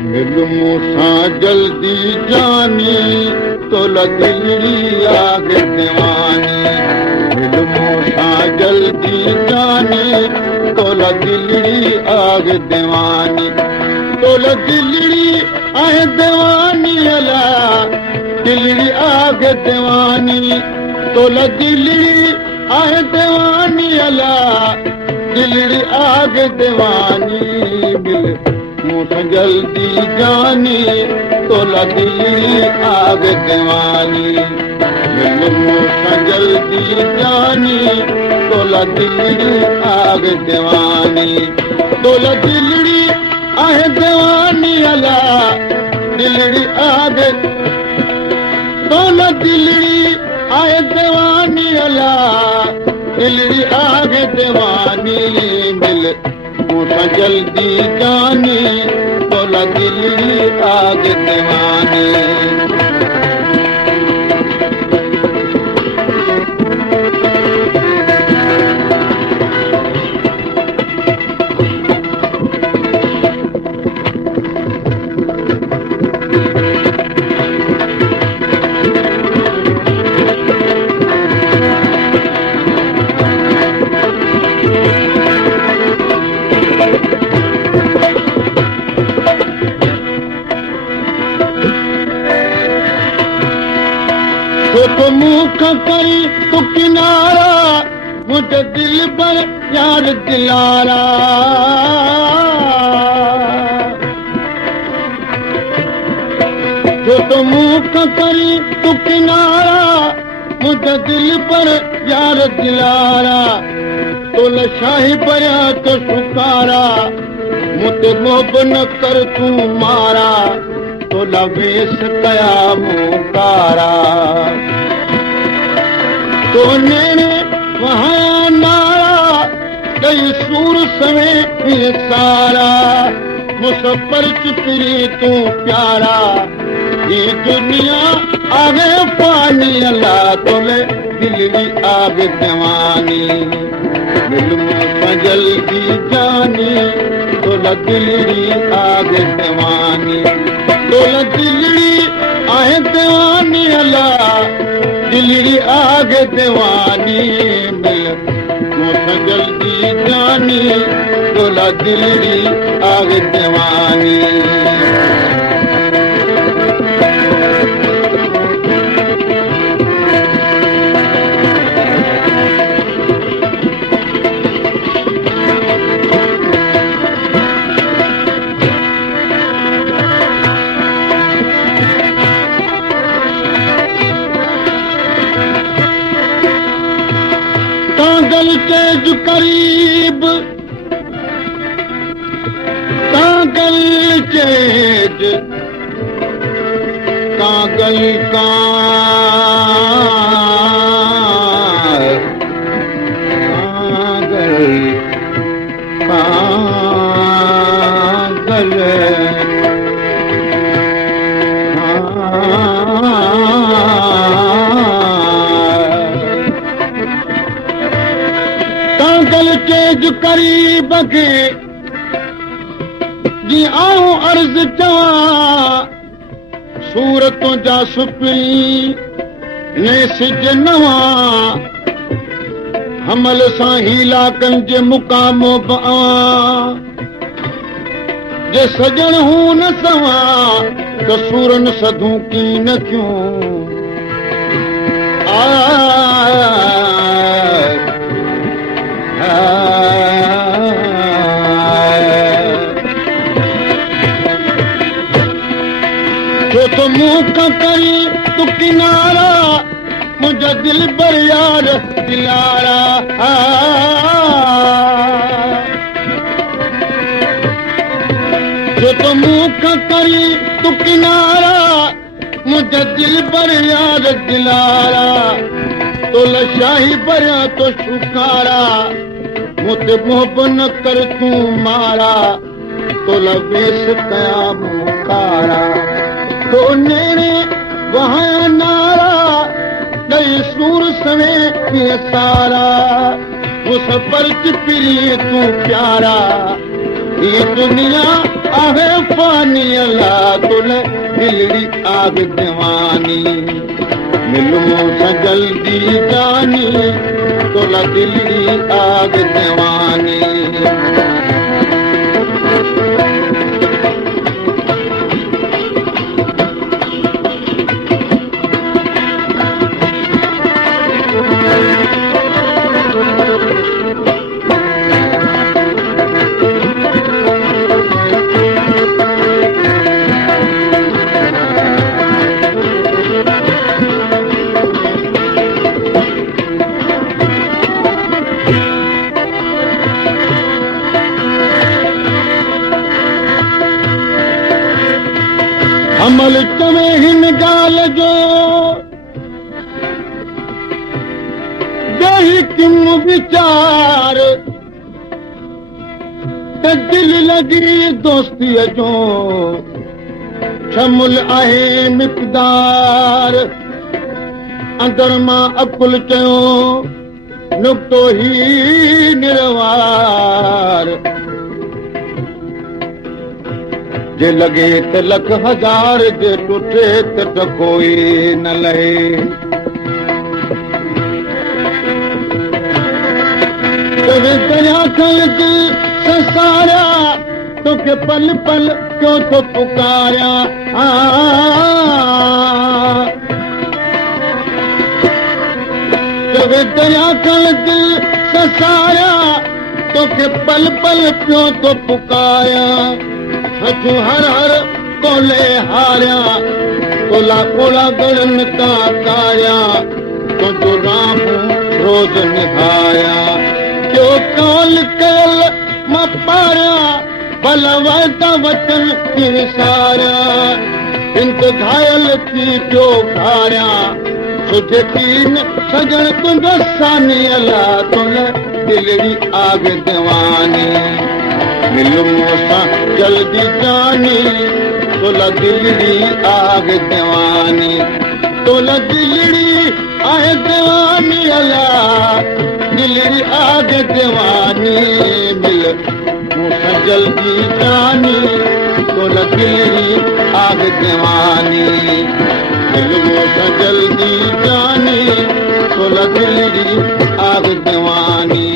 मिल मूंसां जल्दी जानी तोला दिलड़ी आगे दीवानी मिल मूंसां जल्दी जानी तोला दिलड़ी आगे दीवानी तोला दिलड़ी आहे दीवानी अला दिलड़ी आगे दीवानी तोला दिलड़ी आहे दीवानी अला दिलड़ी आगे दीवानी मिल मूंसां जल्दी जानी तोला दिलड़ी आगे दीवानी मिल मूंसां जल्दी जानी तोला दिलड़ी आगे दीवानी तोला दिलड़ी आहे दीवानी अला दिलड़ी आगे तोला दिलड़ी आहे दीवानी अला दिलड़ी आगे दीवानी मिल मूंसां जल्दी जानी तोला दिलड़ी आगे दीवानी तो मुख करी तू किनारा मुझे दिल पर यार दिलारा जो तो मुख करी तू किनारा मुझे दिल पर यार दिलारा तो लशाही पया तो सुकारा मुझे मोहब न कर तू मारा तो लवेश कया मुकारा तो नेने वहाँ नारा कई सूर सवे सारा मुसफर चुपरी तू प्यारा ये दुनिया आगे पानी अल्लाह तोले दिलड़ी आगे दीवानी मिल मूंसां जल्दी जानी तोला दिलड़ी आगे दीवानी तोला दिलड़ी आहे दीवानी अल्लाह दिलड़ी आगे दीवानी मिल मूंसां जल्दी जानी तोला दिलड़ी आगे दीवानी कागल तेज करीब कागल तेज कागल कागल कागल कागल तेज करीब के जी आऊं अर्ज चवा सूरतों जा सुपरी ने सिज नवा हमल सां हीला कंज मुकामो बआ जे सजण हूं न सवा त सूरन सधूं की न क्यों तो मुख करी तू किनारा मुझे दिल पर यार दिलारा जो तो मुख करी तू किनारा मुझे दिल पर यार दिलारा तो लशाही पर तो शुकारा मुझे मोहब न कर तू मारा तो लवेश कया मुकारा तो नेने वहाँ नारा कई सूर सवे सारा उस पर चिपरी तू प्यारा ये दुनिया आहे पानी अला तुल दिलड़ी आग दीवानी मिलूं सा जल्दी जानी तुला दिलड़ी आग दीवानी अमल चवे हिन ॻाल्हि जो जही किम वीचार त दिल लॻी दोस्तीअ जो शमुल आहे मिक़दार अंदर मां अकुल चयो नुक्तो ही निर्वार जे लॻे त लख हज़ार जे टुटे त कोई न लहे दरिया खलक संसारिया तोखे पल पल क्यों तो पुकारिया दरिया खलक संसारिया तोखे पल पल क्यों तो पुकारिया हथू हर हर कोले हारिया कोला कोला गणन का कार्या तो जो राम रोज निभाया क्यों काल कल मां पारिया बलवता वचन की विसारिया इंत घायल थी पियो खारिया सुझे तीन सजन तुंहिंजो सानी अला तुल दिलड़ी आग दीवानी मिलूं सां जल्दी जानी तोला दिलड़ी आग दीवानी तोला दिलड़ी आहे दीवानी अला दिलड़ी आग दीवानी मिल मूंसां जल्दी जानी तोला दिलड़ी आग दीवानी मिल मूंसां जल्दी जानी तोला दिलड़ी आग दीवानी